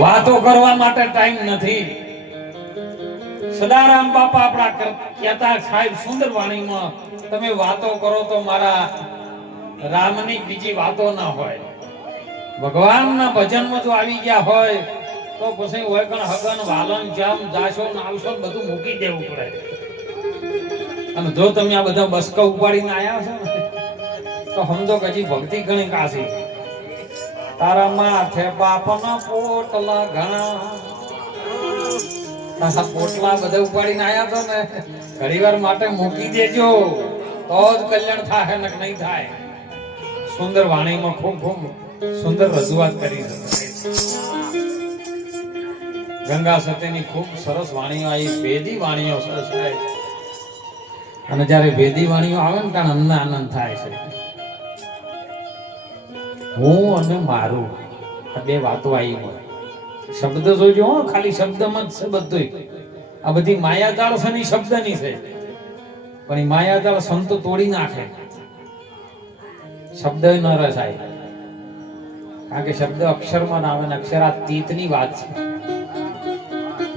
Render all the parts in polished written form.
વાતો કરવા માટે ટાઈમ નથી. સદારામ બાપા આપણા કહેતા સાહેબ સુંદર વાણીમાં, તમે વાતો કરો તો મારા રામની બીજી વાતો ના હોય. ભગવાનના ભજનમાં જો આવી ગયા હોય તો પછી હોય કણ હગન વાલન જામ જાશો ને આવશો બધું મૂકી દેવું પડે. અને જો તમે આ બધા બસકા ઉપાડીને આયા છો ને તો સમજો કે હજી ભક્તિ ઘણી કાશી. તારા માથે બાપના પોટલા ઘણા, તારા પોટલા બધા ઉપાડીને આયા છો ને ઘડીવાર માટે મૂકી દેજો તો જ કલ્યાણ થાય ને નહીં થાય. સુંદર વાણીમાં ખૂબ ખૂબ સુંદર રજૂઆત કરી છે. ગંગા સત્યની ખૂબ સરસ વાણીઓ આવી, ભેદી વાણીઓ સરસ થાય. અને જયારે ભેદી વાણીઓ આવે ને ત્યારે અમને આનંદ થાય છે. હું અને મારું આ બે વાતો આવી હોય. શબ્દ જોજો, ખાલી શબ્દમાં જ છે બધું. આ બધી માયાજાળ છે ને શબ્દની છે, પણ એ માયાજાળ સંતો તોડી નાખે. શબ્દ ન રસાય, કારણ કે શબ્દ અક્ષરમાં ના આવે ને અક્ષરાતીતની વાત છે.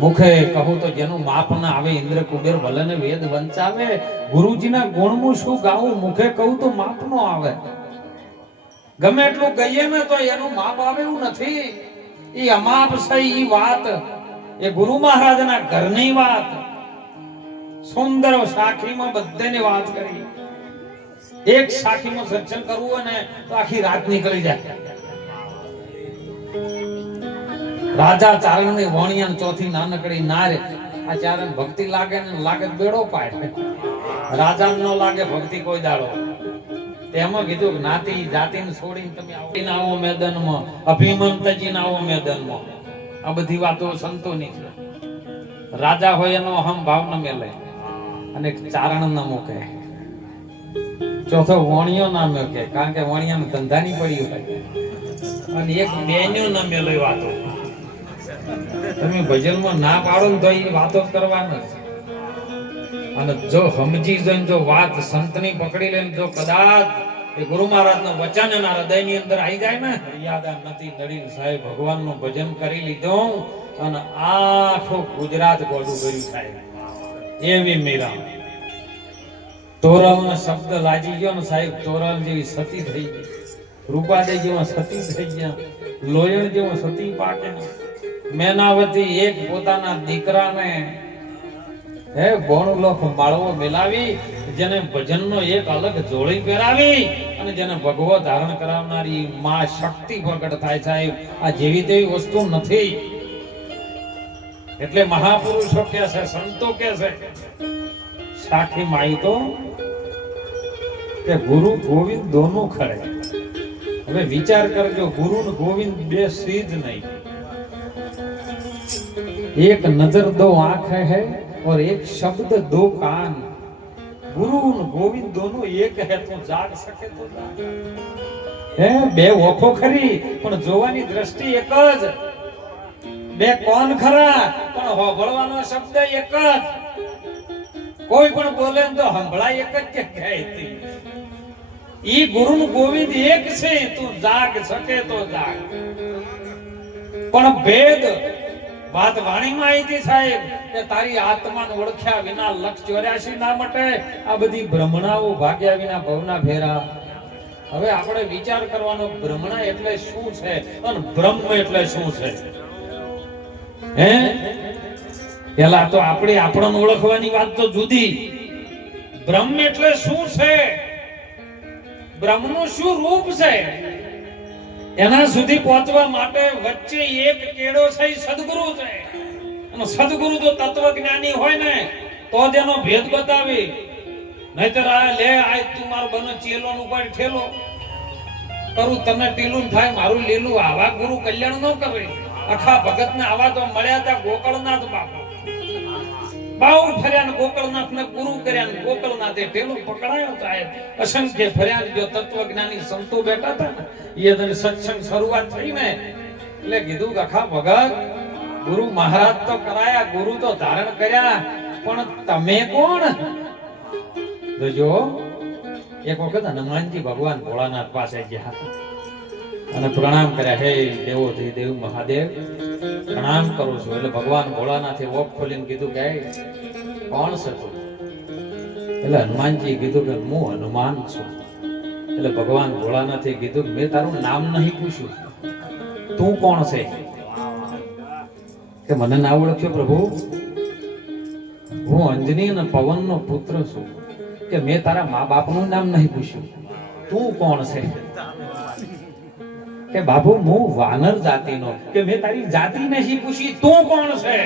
મુખે કહું તો જેનું માપ ના આવે, ઇન્દ્ર કુબેર ભલે ને વેદ વંચાવે. ગુરુજીના ગુણનું શું ગાવું, મુખે કહું તો માપ નો આવે. ગમે એટલું કહીએ ને તો એનું માપ આવે એવું નથી. એ અમાપ છે ઈ વાત, એ ગુરુ મહારાજના ઘરની વાત. સુંદર સાખીમાં બધાની વાત કરી. એક સાખીમાં સત્સંગ કરવું હોય ને તો આખી રાત નીકળી જાય. રાજા ચારણ ની વણિયાન ચોથી નાનકડી નાર, આ ચારણ ભક્તિ લાગે ને લાગે બેડો પાય. રાજા ન લાગે ભક્તિ કોઈ દાડો. તેમાં કીધું જ્ઞાતિ જાતિને છોડીને તમે આવો મેદાનમાં, અભિમંતજી આવો મેદાનમાં. આ બધી વાતો સંતોની છે. રાજા હોય એનો અહમ ભાવ ન મેલે અને ચારણ ન મૂકે. ચોથો વણિયો ના મૂકે, કારણ કે વણિયાને ધંધાની પડી હોય. અને એક બેન્યો ન મેલે વાતો. તમે ભજનમાં ના પાડો ને તો એ વાતો કરવાના. અને જો સમજી જોઈને જો વાત સંતની પકડી લે, જો કદાચ એ ગુરુ મહારાજનું વચન એના હૃદયની અંદર આવી જાય ને, યાદા નથી નડીન સાહેબ ભગવાનનું ભજન કરી લીધું અને આખું ગુજરાત ગોડું કર્યું સાહેબ. એવી મીરા તોરલ શબ્દ લાગી ગયો ને સાહેબ, તોરલ જેવી સતી થઈ ગઈ, રૂપાદે જેવા સતી થઈ ગયા, લોયણ જેવો સતી પાકે. મેનાવતી એક પોતાના દીકરાને હે બોણલોખ માળવો મેલાવી, જેને ભજનનો એક અલગ જોડી પહેરાવી અને જેને ભગવો ધારણ કરાવનારી માં શક્તિ પ્રગટ થાય સાહેબ. આ જેવી તેવી વસ્તુ નથી. એટલે મહાપુરુષો કે છે, સંતો કે છે, સાખી માઈ તો કે ગુરુ ગોવિંદ દોનો ખરે. હવે વિચાર કરજો, ગુરુ ને ગોવિંદ બે સીધ નહીં. एक नजर दो आंख है और एक शब्द दो कान. गुरु और गोविंद दोनों एक है तो जाग सके तो जाग. है बे ओखो खरी पण જોવાની દ્રષ્ટિ એક જ. બે કોણ ખરા પણ હોભળવાનો શબ્દ એક જ. કોઈ પણ બોલે તો સંભળાય એક જ કહેતી. ઈ ગુરુ ને ગોવિંદ એક છે, તું જાગ સકે તો જાગ. પણ ભેદ વાત વાણીમાં આવી હતી સાહેબ કે તારી આત્માને ઓળખ્યા વિના લક્ષ 84 ના મટે. આ બધી ભ્રમણાઓ ભાગ્યા વિના ભવના ફેરા. હવે આપણે વિચાર કરવાનો, ભ્રમણા એટલે શું છે અને બ્રહ્મ એટલે શું છે. હે પેલા તો આપણે આપણને ઓળખવાની વાત તો જુદી. બ્રહ્મ એટલે શું છે, બ્રહ્મનું શું રૂપ છે, એના સુધી પહોંચવા માટે વચ્ચે એક કેડો છે, સદગુરુ છે. અને સદગુરુ જો તત્વજ્ઞાની હોય ને તો જ એનો ભેદ બતાવી. નહીતર આ લે આજ તું મારો બનો ચેલો ઉપર ઠેલો કરું, તને ટીલું થાય મારું લીલું. આવા ગુરુ કલ્યાણ ન કરે. આખા ભગત ને આવા તો મળ્યા હતા ગોકળનાથ બાપુ. બાઉ ફર્યા ને ગોકળનાથ ને ગુરુ કર્યા ને ગોકળનાથે ઠેલું પકડાયો સાહેબ. અસંખ્ય ફર્યા. જો તત્વજ્ઞાની સંતો બેઠા હતા ને, એ સત્સંગ શરૂઆત થઈ ને એટલે કીધું કે આખા ભગત ગુરુ મહારાજ તો કરાયા, ગુરુ તો ધારણ કર્યા, પણ તમે કોણ? જો એક વખત હનુમાનજી ભગવાન ભોળાનાથ પાસે ગયા. અને પ્રણામ કર્યા. હે દેવો દેવ મહાદેવ પ્રણામ કરું છું. એટલે ભગવાન ભોળાનાથે ઓપ ખોલીને કીધું કે કોણ છે તું? એટલે હનુમાનજી કીધું કે હું હનુમાન છું. એટલે ભગવાન ભોળાનાથે કીધું મેં તારું નામ નહીં પૂછ્યું, તું કોણ છે? કે મને ના ઓળખ્યો પ્રભુ? હું અંજની અને પવનનો પુત્ર છું. કે મેં તારા મા બાપનું નામ નહીં પૂછ્યું, તું કોણ છે? કે બાપુ હું વાનર જાતિનો. કે મેં તારી જાતિ નહીં પૂછી, તું કોણ છે?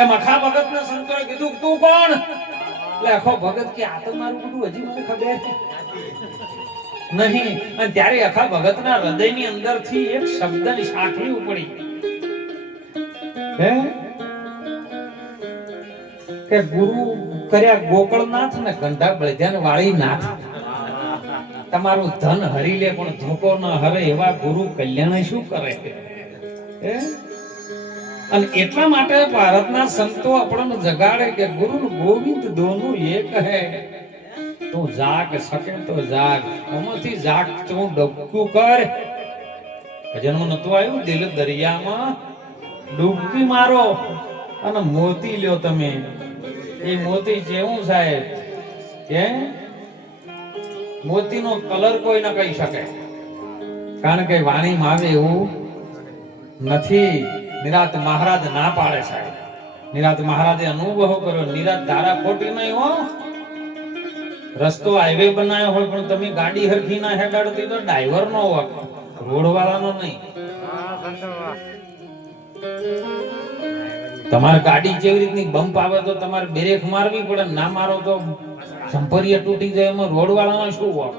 એમ આખા ભગતના સંતોએ કીધું તું કોણ? એટલે આખો ભગત કે આ તો મારું બધું હજી મને ખબર નહીં. અને ત્યારે આખા ભગતના હૃદયની અંદરથી એક શબ્દની સાંકળી ઉપડી કે ગુરુ કર્યા ગોકળનાથ ને ગંધા બળદ્યાન વાળી નાથ. તમારું ધન હરી લે પણ ધોકો ન હરે એવા ગુરુ કલ્યાણ શું કરે? અને એટલા માટે ભારતના સંતો આપણને જગાડે કે ગુરુ ગોવિંદ દોનું એક હે. તું જાગ શકે તો જાગ, આમાંથી જાગ તું ડબકું કર. ભજનમાં નતું આવ્યું દિલ દરિયામાં ડૂબકી મારો અને મોતી લ્યો તમે. એ મોતી જેવું સાહેબ કે મોતીનો કલર કોઈ ના કહી શકે, કારણ કે વાણીમાં આવે એવું નથી. નિરાત મહારાજ ના પાડે સાહેબ. નિરાત મહારાજે અનુભવ કર્યો. નિરાત ધારા ખોટી નહીં હો. રસ્તો હાઈવે બનાવ્યો હોય પણ તમે ગાડી હરખી ના હેડાડતી તો ડ્રાઈવર નો હોય, રોડ વાળાનો નહીં. તમારે ગાડી જેવી રીતની બમ્પ આવે તો તમારે બ્રેક મારવી પડે, ના મારો તો સંપરિયા તૂટી જાય. એમાં રોડ વાળાનો શું હોય?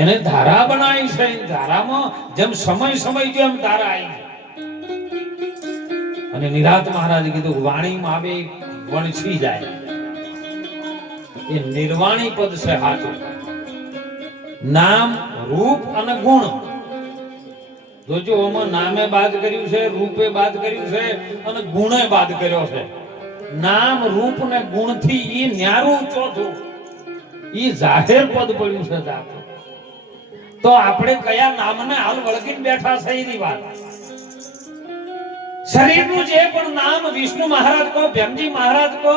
એને ધારા બનાવી છે. ધારામાં જેમ સમય જેમ ધારા આવી. અને નિરાત મહારાજે કીધું વાણીમાં આવે વણસી જાય. એ નિર્વાણી પદ છે હાથું. નામ, રૂપ અને ગુણ. જોજો આમાં નામે બાદ કર્યું છે, રૂપે બાદ કર્યું છે અને ગુણે બાદ કર્યો છે. નામ, રૂપ ને ગુણ થી ઈ ન્યારું ચોથું ઈ જાહેર પદ પડ્યું છે. તો આપણે કયા નામને હાલ વળગીને બેઠા છે એની વાત. શરીરનું જે પણ નામ વિષ્ણુ મહારાજ કો, ભ્યમજી મહારાજ કો,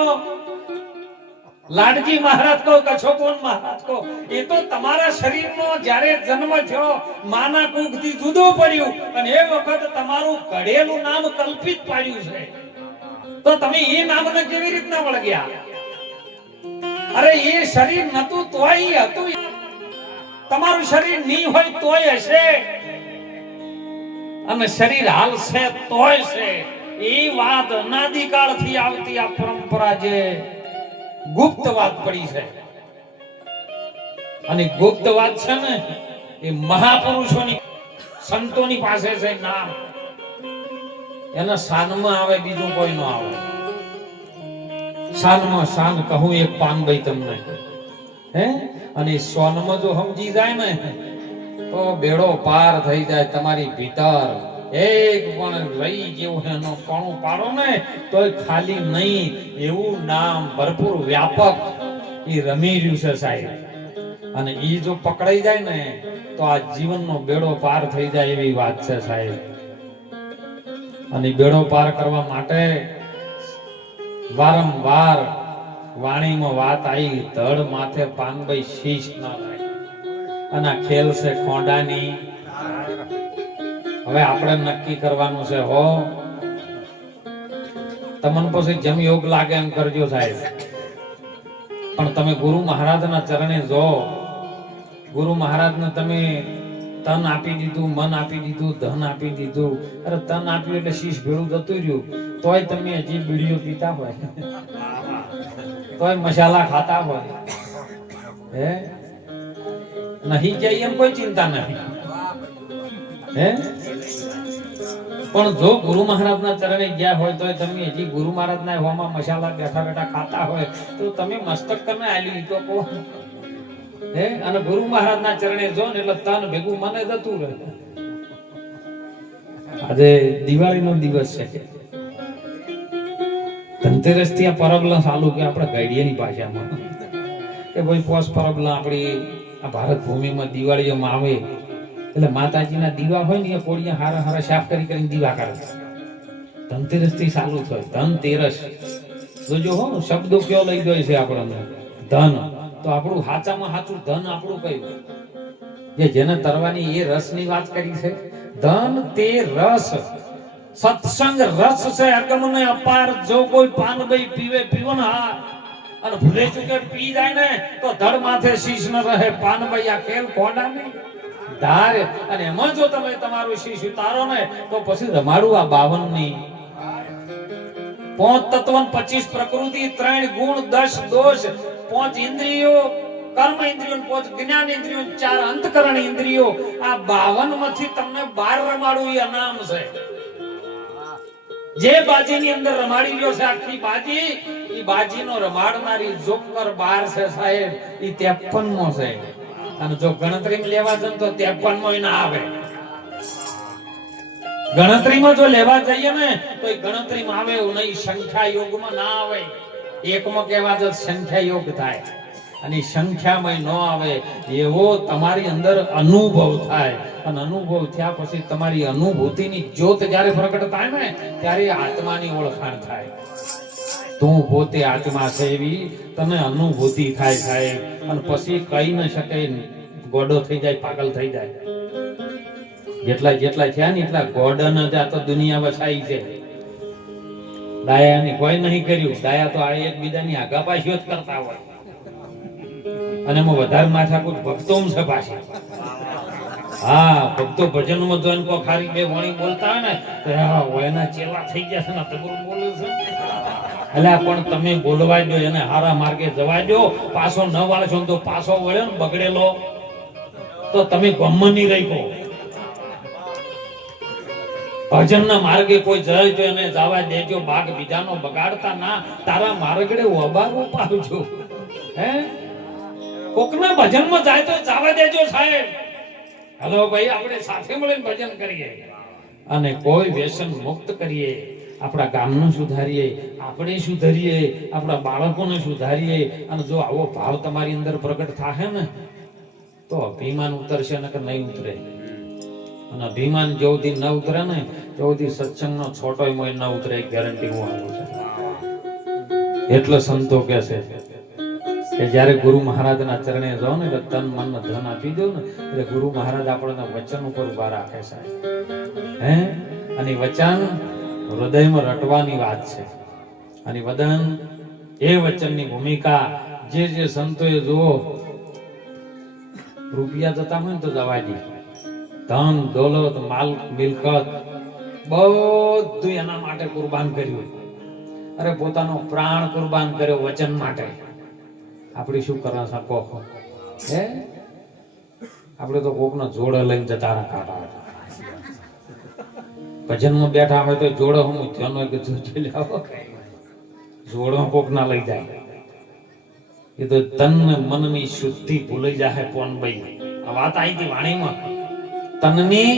લાડજી મહારાજ કો, કછોપોન મહારાજ કો, એ તો તમારા શરીરનો જ્યારે જન્મ થયો માના કુખથી જુદું પડ્યું અને એ વખત તમારું ઘડેલું નામ કલ્પિત પાડ્યું છે. તો તમે એ નામને કેવી રીતના વળગ્યા? અરે એ શરીર નતું તોય હતું. તમારું શરીર નહીં હોય તોય હશે અને શરીર હાલ છે તોય છે. એ વાત અનાદિકાળથી આવતી આ પરંપરા જે ગુપ્ત વાત પડી છે. અને ગુપ્ત વાત છે ને એ મહાપુરુષોની, સંતોની પાસે છે નામ. એના શાનમાં આવે, બીજું કોઈ ન આવે. શાનમાં શાન કહું એક પાનભાઈ તમને હે. અને સોનમાં જો સમજી જાય ને તો બેડો પાર થઈ જાય. તમારી ભીતર એક પણ રહી જેવું એનો કોણું પાડો ને તો ખાલી નહીં એવું નામ ભરપૂર વ્યાપક એ રમી રહ્યું છે સાહેબ. અને ઈ જો પકડાઈ જાય ને તો આ જીવનનો બેડો પાર થઈ જાય એવી વાત છે સાહેબ. અને બેડો પાર કરવા માટે વારંવાર વાણીમાં વાત આવી, ધડ માથે પાનભાઈ શીશ ના લાગે. અને આ ખેલ છે ખોંડાની. હવે આપણે નક્કી કરવાનું છે હો. તમને પછી જેમ યોગ લાગે એમ કરજો સાહેબ. પણ તમે ગુરુ મહારાજના ચરણે જો. ગુરુ મહારાજને તમે તન આપી દીધું, મન આપી દીધું, ધન આપી દીધું. અરે તન આપ્યું એટલે શીશ ભેળું જતું રહ્યું તોય તમે હજી બીડીઓ પીતા હોય, તોય મસાલા ખાતા હોય હે. નહીં જાય એમ કોઈ ચિંતા નથી હે. પણ જો ગુરુ મહારાજના ચરણે ગયા હોય તો તમે હજી ગુરુ મહારાજના હોમાં મસાલા બેઠા બેઠા ખાતા હોય તો તમે મસ્તક તમે આલી તો કો હે. અને ગુરુ મહારાજના ચરણે જો ને એટલે તન ભેગું મને જતું રહે. આજે દિવાળીનો દિવસ છે. ધનતેરસ થી આ પરબલા ચાલુ કે આપણે ગાડીયાની ભાષામાં કે ભાઈ પોષ પરબલા આપણી આ ભારત ભૂમિમાં દિવાળીઓમાં આવે એટલે માતાજીના દીવા હોય ને એ કોળિયા હારા હારા સાફ કરીને દીવા કરે. ધનતેરસ થી ચાલુ થાય. ધનતેરસ જોજો હો, શબ્દો કયો લઈ ગયો છે આપણને. ધન તો આપણું હાચામાં હાચું ધન આપણું કયું, જે જેને તરવાની એ રસ ની વાત કરી છે. ધન તે રસ, સત્સંગ રસ છે અગમને અપાર. જો કોઈ પાનબઈ પીવે પીવો ને હા, અને ભૂલે ચૂકે પી જાય ને તો ધડ માથે શીશ ન રહે. પાનબઈ આ ખેલ કોડા નહીં ધાર. અને એમાં જો તમે તમારું શીશ ઉતારો ને તો પછી રમાડું આ 52 ની 5 તત્વ 25 પ્રકૃતિ 3 ગુણ 10 દોષ 5 ઇન્દ્રિયો કર્મ ઇન્દ્રિયો 5 જ્ઞાન ઇન્દ્રિયો 4 અંતકરણ ઇન્દ્રિયો. આ 52 માંથી તમને 12 રમાડું એ અનામ છે. જે બાજીની અંદર રમાડી ગયો છે આખી બાજી, ઈ બાજીનો રમાડનારી જોકર 12 છે સાહેબ, ઈ 53મો છે. અને જો ગણતરીમાં લેવા જન તો 53મો ના આવે. ગણતરીમાં જો લેવા જઈએ ને તો એ ગણતરીમાં આવે એવું નહીં, સંખ્યા યોગમાં ના આવે. એકમાં કહેવા જો સંખ્યા યોગ થાય, અને સંખ્યામાં ન આવે એવો તમારી અંદર અનુભવ થાય. અને અનુભવ થયા પછી તમારી અનુભૂતિની જ્યોત જ્યારે પ્રગટ થાય ને ત્યારે આત્માની ઓળખાણ થાય. તું પોતે આત્મા છે એવી તને અનુભૂતિ થાય સાહેબ. અને પછી કહી ન શકે, ગોડો થઈ જાય, પાગલ થઈ જાય. જેટલા થયા ને એટલા ગોડન જ આ તો દુનિયા વસાઈ છે. ડાયાની કોઈ નહીં કર્યું. ડાયા તો આ એકબીજાની આગાપાશીઓ જ કરતા હોય. અને એમાં વધારે માથાકૂટ ભક્તો છે પાછી. હા, ભક્તો ભજનમાં જોઈને કો ખારી બે વાણી બોલતા હોય ને તો એના ચેલા થઈ ગયા છે ને તબરું બોલે છે. એટલે પણ તમે બોલવા દો, એને હારા માર્ગે જવા દો. પાછો ન વાળશો તો પાછો વળ્યો ને બગડેલો તો તમે ગમન નહીં રહી. ભજનના માર્ગે કોઈ જાય તો એને જવા દેજો. ભાગ બીજાનો બગાડતા ના, તારા માર્ગડે વબારો પાવજો. હે, કોકના ભજનમાં જાય તો જવા દેજો સાહેબ. હલો ભાઈ, આપણે સાથે મળીને ભજન કરીએ અને કોઈ વ્યસન મુક્ત કરીએ. આપણા ગામનું સુધારીએ, આપણે સુધારીએ, આપણા બાળકોને સુધારીએ. અને જો આવો ભાવ તમારી અંદર પ્રગટ થાય ને તો અભિમાન ઉતરશે, નકર નહીં ઉતરે. અને અભિમાન જેવથી ન ઉતરે ને તેવથી સત્સંગનો છોટોય મોય ન ઉતરે, ગેરંટી હું આપું છું. એટલે સંતો કહે છે કે જ્યારે ગુરુ મહારાજના ચરણે જાઓ ને, તન મન ધન આપી દો ને, એટલે ગુરુ મહારાજ આપણને વચન ઉપર ઉભા રાખે સાહેબ. હે, અને વચન હૃદયમાં રટવાની વાત છે. અને વદન એ વચનની ભૂમિકા જે સંતોએ જુઓ, રૂપિયા જતા હોય ને તો જવા દે, ધન દોલત માલ મિલકત બધું એના માટે કુરબાન કર્યું. અરે પોતાનો પ્રાણ કુરબાન કર્યો વચન માટે. આપણે શું કરવા શકો? હે, આપણે તો કોકનો જોડે લઈને જતા રાખા. ભજનમાં બેઠા હોય તો જોડે હું ધ્યાન હોય કે જોડો કોક ના લઈ જાય. એ તો તન મનની શુદ્ધિ ભૂલી જાય. કોણ ભાઈ આ વાત આવી હતી વાણીમાં, તનની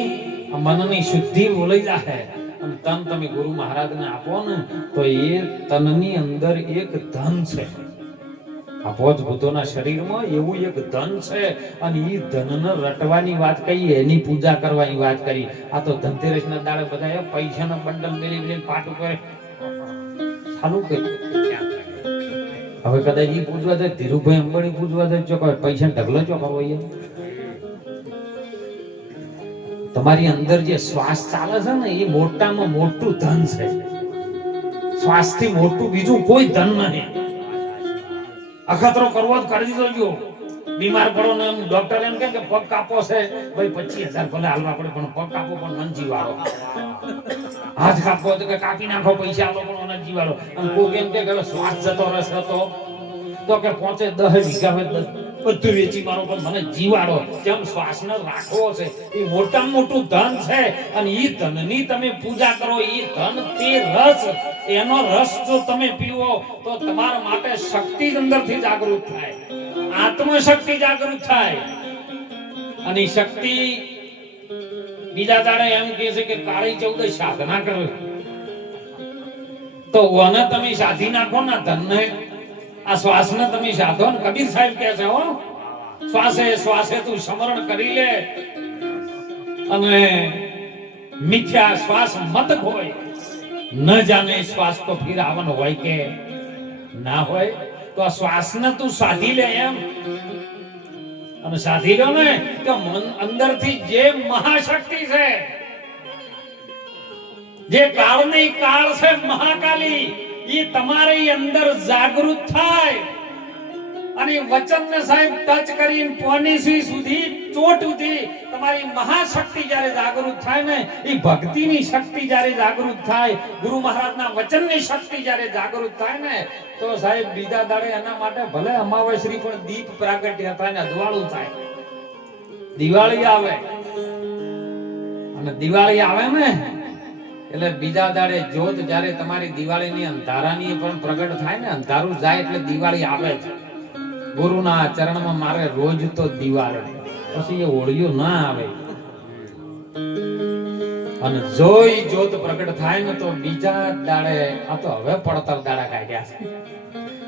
મનની શુદ્ધિ ભૂલી જાય. અને તન તમે ગુરુ મહારાજને આપો ને તો એ તનની અંદર એક ધન છે. આ પોચ ભૂતોના શરીરમાં એવું એક ધન છે. અને એ ધનને રટવાની વાત કરી, એની પૂજા કરવાની વાત કરી. આ તો ધનતેરસના દાડે બધા પૈસાના બંડલ મેલી પાટ ઉપર ચાલુ કર્યું. હવે કદાચ ઈ પૂજવા જાય, ધીરુભાઈ અંબાણી પૂજવા જાય, ચોક પૈસા ઢગલો ચો કરવો. તમારી અંદર જે શ્વાસ ચાલે છે ને એ મોટામાં મોટું ધન છે. શ્વાસ થી મોટું બીજું કોઈ ધન નહીં. અખતરો કરવો જ કરી દીધો. બીમાર પડો ને ડોક્ટર એમ કે પગ કાપો છે, ભાઈ 25,000 ભલે હાલવા પડે, પણ પગ કાપો પણ મન જીવાડો. હાથ કાપો તો કે કાપી નાખો, પૈસા આલો પણ મન જીવાડો. અને કોઈ એમ કે શ્વાસ જતો રહેશે તો કે 5-10 વીઘા બધું વેચી મારો પણ મને જીવાડો. જેમ શ્વાસને રાખવો છે એ મોટામાં મોટું ધન છે. અને એ ધનની તમે પૂજા કરો. એ ધન તે રસ, એનો રસ જો તમે પીવો તો તમારા માટે શક્તિ અંદરથી જાગૃત થાય, આત્મશક્તિ જાગૃત થાય. અને શક્તિ બીજા દાડે એમ કહે છે કે કાળી 14 સાધના કરો તો ઓને તમે સાધી નાખો ના ધનને. આ શ્વાસને તમે સાધો ને કબીર સાહેબ કહે છે, હો શ્વાસે શ્વાસે તું સ્મરણ કરી લે. અને મિથ્યા શ્વાસ મત હોય, ન જાને શ્વાસ તો ફિર આવન હોય કે ના હોય, તો આ શ્વાસને તું સાધી લે એમ. અને સાધી લો ને તો મન અંદરથી જે મહાશક્તિ છે, જે કાળની કાળ છે મહાકાલી, એ તમારી અંદર જાગૃત થાય અને વચનને સાહેબ ટચ કરીને પોનીસી સુધી ચોટ સુધી તમારી મહાશક્તિ જ્યારે જાગૃત થાય ને, એ ભક્તિની શક્તિ જ્યારે જાગૃત થાય, ગુરુ મહારાજના વચનની શક્તિ જ્યારે જાગૃત થાય ને, તો સાહેબ બીજા દાડે એના માટે ભલે અમાવસ્યરી પણ દીપ પ્રાગટ્ય થાય ને અજવાળું થાય. દિવાળી આવે અને દિવાળી આવે ને એટલે બીજા દાડે જ્યોત જ્યારે તમારી દિવાળીની અંધારાની પણ પ્રગટ થાય ને, અંધારું જાય એટલે દિવાળી આવે છે. ગુરુના ચરણમાં મારે રોજ તો દિવાળી, પછી એ હોળિયું ના આવે. અને જોઈ જ્યોત પ્રગટ થાય ને તો બીજા દાડે, આ તો હવે પડતર દાડા કાઢ્યા છે,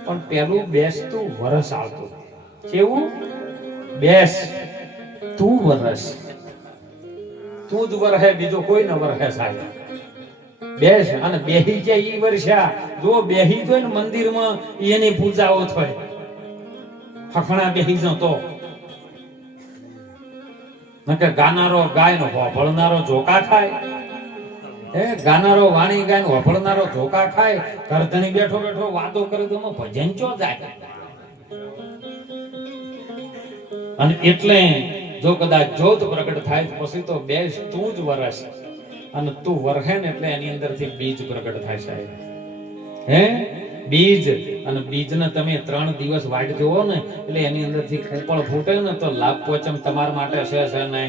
પણ પેલું બેસતું વરસ આવતું. કેવું? બેસ તું વરસ, તું જ વરહે, બીજો કોઈ ન વરહે સાહેબ. બેસ અને બેહી જાય ઈ વર્ષા, જો બેહી જાય ને મંદિરમાં એની પૂજાઓ થાય, હખણા બેહી જાવ તો નકે ગાનારો ગાય ને હોભળનારો ઝોકા ખાય. ગાનારો વાણી ગાય ને હોભળનારો ઝોકા ખાય. ઘરધણી બેઠો બેઠો વાતો કરે તો ભજન ચો જાય. અને એટલે જો કદાચ જ્યોત પ્રગટ થાય પછી તો બેસ તું જ વરસ, અને તું વરહે ને એટલે એની અંદરથી બીજ પ્રગટ થાય સાહેબ. બીજ, અને બીજને તમે 3 દિવસ વાટ જોવો ને એટલે એની અંદરથી ફૂંપળ ફૂટે ને તો લાભ પોચમ તમારા માટે છે ને.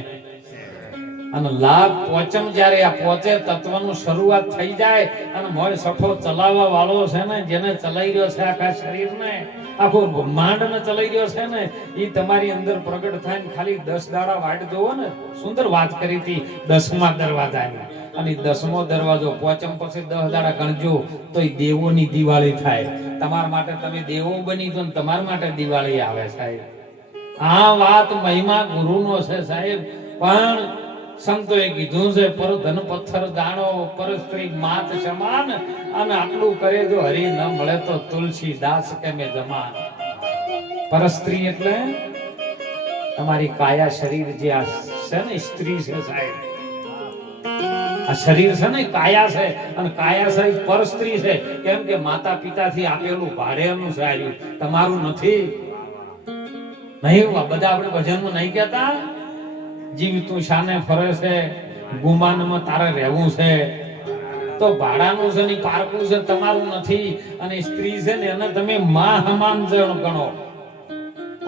અને લાભ પોચમ જ્યારે આ પોચે તત્વનું શરૂઆત થઈ જાય અને મોય સઠો ચલાવવા વાળો છે ને, જેને ચલાઈ રહ્યો છે આખા શરીરને, આખું બ્રહ્માંડને ચલાઈ રહ્યો છે ને, એ તમારી અંદર પ્રગટ થાય ને ખાલી 10 દાડા વાટ જોવો ને. સુંદર વાત કરી હતી 10મા દરવાજાની, અને 10મો દરવાજો પોચમ પછી 10 દાડા ગણજો તો એ દેવોની દિવાળી થાય. તમારા માટે તમે દેવો બની તો તમારા માટે દિવાળી આવે સાહેબ. આ વાત મહિમા ગુરુનો છે સાહેબ. પણ સંતોએ કીધું છે, પર ધન પથ્થર દાણો, પર સ્ત્રી માત સમાન, અને આટલું કરે જો હરી ન મળે તો તુલસી દાસ કે મે જમાન. પર સ્ત્રી એટલે તમારી કાયા શરીર જે આ છે ને, સ્ત્રી છે સાહેબ. આ શરીર છે ને કાયા છે, અને કાયા છે પર સ્ત્રી છે. કેમ કે માતા પિતાથી આપેલું ભાડેનું છે, આવ્યું તમારું નથી. નહીં બધા આપણે ભજનમાં નહીં કહેતા, જીવ તું શાને ફરે છે, ગુમાનમાં તારે રહેવું છે, તો ભાડાનું છે ને પારકું છે, તમારું નથી. અને સ્ત્રી છે ને એને તમે માં સમાન ગણો,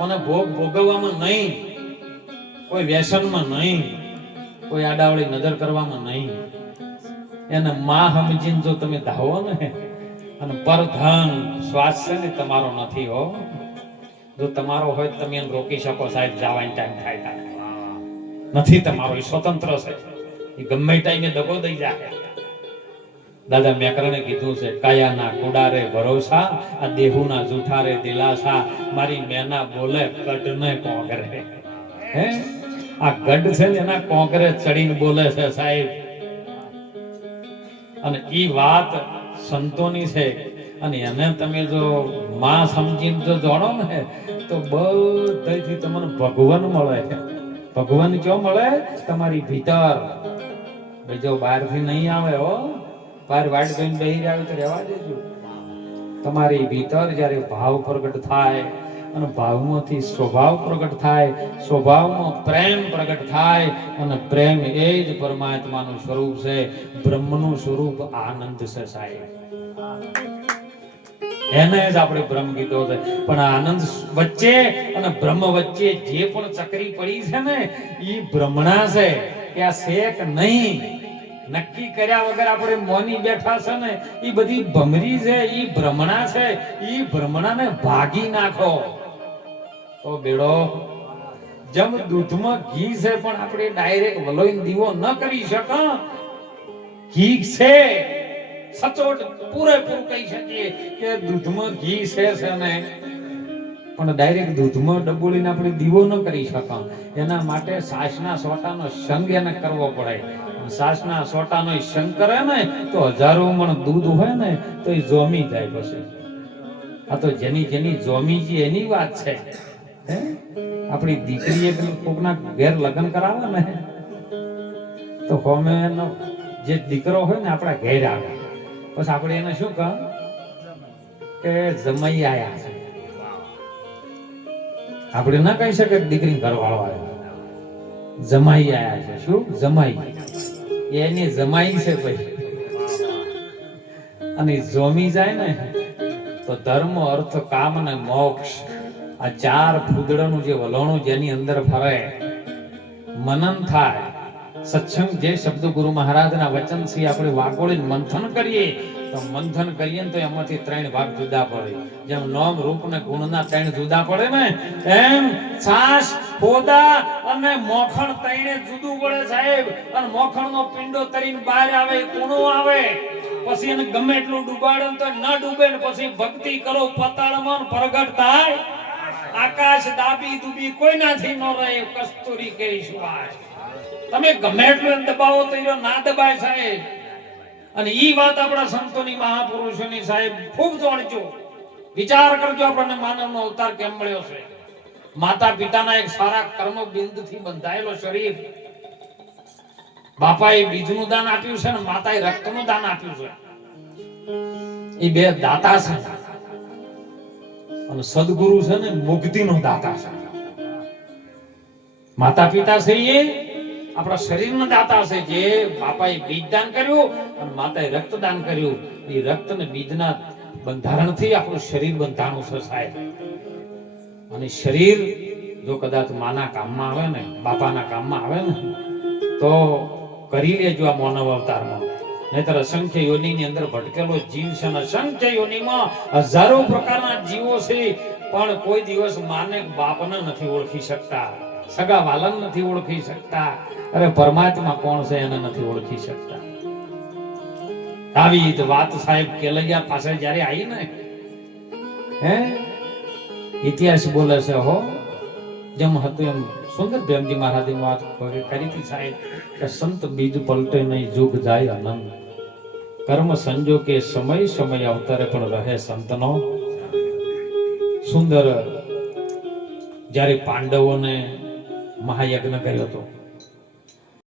અને ભોગ ભોગવવામાં નહીં, કોઈ વ્યસનમાં નહીં, કોઈ આડાવડી નજર કરવામાં નહીં. એને માં સમજીને જો તમે ધાવો ને, અને પરધન શ્વાસ છે ને તમારો નથી હો. જો તમારો હોય તમે એને રોકી શકો સાહેબ, જવાનો ટાઈમ થાય નથી તમારો, એ સ્વતંત્ર છે, એ ગમે ટાઈમે દગો દઈ જાય. દાદા મેકરણે કીધું છે, કાયાના કુડારે ભરોસા, આ દેહુના જૂઠારે દિલાસા, મારી મેના બોલે ગઢને કોંગરે. આ ગઢ છે ને એના કોંગરે ચડીને બોલે છે સાહેબ. અને ઈ વાત સંતોની છે, અને એને તમે જો માં સમજીને જો જોડો ને તો બધાથી તમને ભગવાન મળે. ભગવાન ક્યાં મળે? તમારી ભીતર. બીજો બહારથી નહીં આવે હો. બહાર વાટ જોઈને બેહી આવે તો રહેવા દેજો. તમારી ભીતર જ્યારે ભાવ પ્રગટ થાય, અને ભાવમાંથી સ્વભાવ પ્રગટ થાય, સ્વભાવમાં પ્રેમ પ્રગટ થાય, અને પ્રેમ એ જ પરમાત્માનું સ્વરૂપ છે. બ્રહ્મનું સ્વરૂપ આનંદ છે સાહેબ. એને જ આપણે બ્રહ્મ કીધો છે. પણ આનંદ વચ્ચે અને બ્રહ્મ વચ્ચે જે પણ ચકરી પડી છે ને, એ બ્રહ્મણા છે. ત્યાં શેક નહીં, નક્કી કર્યા વગર આપણે મોની બેઠા છે ને, એ બધી ભમરી છે, એ બ્રહ્મણા છે. એ બ્રહ્મણાને ભાગી નાખો તો બેડો. જેમ દૂધમાં ઘી છે પણ આપણે ડાયરેક્ટ વલોઈને દીવો ન કરી શકો. ઘી છે સચોટ પૂરેપૂરું કહી શકીએ કે દૂધમાં ઘી છે ને, પણ ડાયરેક્ટ દૂધમાં ડબોળીને આપણે દીવો ન કરી શકો. એના માટે સાસના સોટાનો સંગ એને કરવો પડે. સાસના સોટાનો સંગ કરે ને તો હજારો મણ દૂધ હોય ને તો એ જોમી જાય. પછી આ તો જેની જેની જોમી છે એની વાત છે. હે આપણી દીકરીએ કોકના ઘેર લગ્ન કરાવે ને તો હોમે એનો જે દીકરો હોય ને આપણા ઘેર આવે પછી આપણે એને શું કહે કે જમાઈ આયા છે. આપણે ના કહી શકે દીકરી ઘરવાળો આવ્યો, જમાઈ આયા છે. શું જમાઈ? એની જમાઈ છે ભાઈ. અને જોમી જાય ને તો ધર્મ અર્થ કામ અને મોક્ષ આ ચાર ફૂદડાનું જે વલણું જેની અંદર ફરે, મનન થાય, સત્સંગ જે શબ્દ ગુરુ મહારાજના વચન થી આપણે વાગોળીને મંથન કરીએ તો મંથન કરીએ તો એમાંથી 3 ભાગ જુદા પડે. જેમ નામ રૂપ ને ગુણના 3 જુદા પડે ને એમ છાસ પોદા અને મોખણ 3 જુદું પડે સાહેબ. અને મોખણનો પિંડો તરીને બહાર આવે, કૂણો આવે, પછી એને ગમે એટલું ડૂબાડે તો ન ડૂબે ને પછી ભક્તિ કરો પતાળમાં પ્રગટ થાય. આકાશ દાબી દુબી કોઈ નાથી ન રહે, કસ્તુરી કેરી સુવાસ. તમે ગમે એટલું દબાવો તો એ ના દબાય સાહેબ. અને ઈ વાત આપણા સંતોની મહાપુરુષોની સાહેબ ખૂબ જાણજો. વિચાર કરજો આપણને માનવનો અવતાર કેમ મળ્યો છે. માતા પિતાના એક સારા કર્મ બિંદુથી બંધાયેલો શરીર. બાપાએ બીજનું દાન આપ્યું છે ને માતાએ રક્તનું દાન આપ્યું છે. એ બે દાતા છે. અને સદગુરુ છે ને મુક્તિનો દાતા છે. માતા પિતા છે એ આપણા શરીરના દાતા છે. જે બાપાએ બીજ દાન કર્યું અને માતાએ રક્તદાન કર્યું. એ રક્ત ને બીજના બંધારણથી આપણું શરીર બંધાણું છે સાહેબ. અને શરીર જો કદાચ માના કામમાં આવે ને, બાપાના કામમાં આવે ને તો કરી લેજો આ માનવ અવતારમાં. નહીતર અસંખ્ય યોનિની અંદર ભટકેલો જીવ છે. અસંખ્ય યોનિમાં હજારો પ્રકારના જીવો છે, પણ કોઈ દિવસ માને બાપને નથી ઓળખી શકતા, સગા વાલન નથી ઓળખી શકતા. અરે પરમાત્મા કોણ છે એને નથી ઓળખી શકતા. આવી વાત સાહેબ કેલૈયા પાસે જયારે આવી ને હે ઇતિહાસ બોલે છે હો. જેમ હતું એમ સુંદર પ્રેમજી મહારાજની વાત કરી હતી સાહેબ કે સંત બીજ પલટે નહીં, જુગ જાય અનંત. કર્મ સંજોગે સમય સમય અવતરે પણ રહે સંતનો. સુંદર જ્યારે પાંડવોને મહાયજ્ઞ કર્યો હતો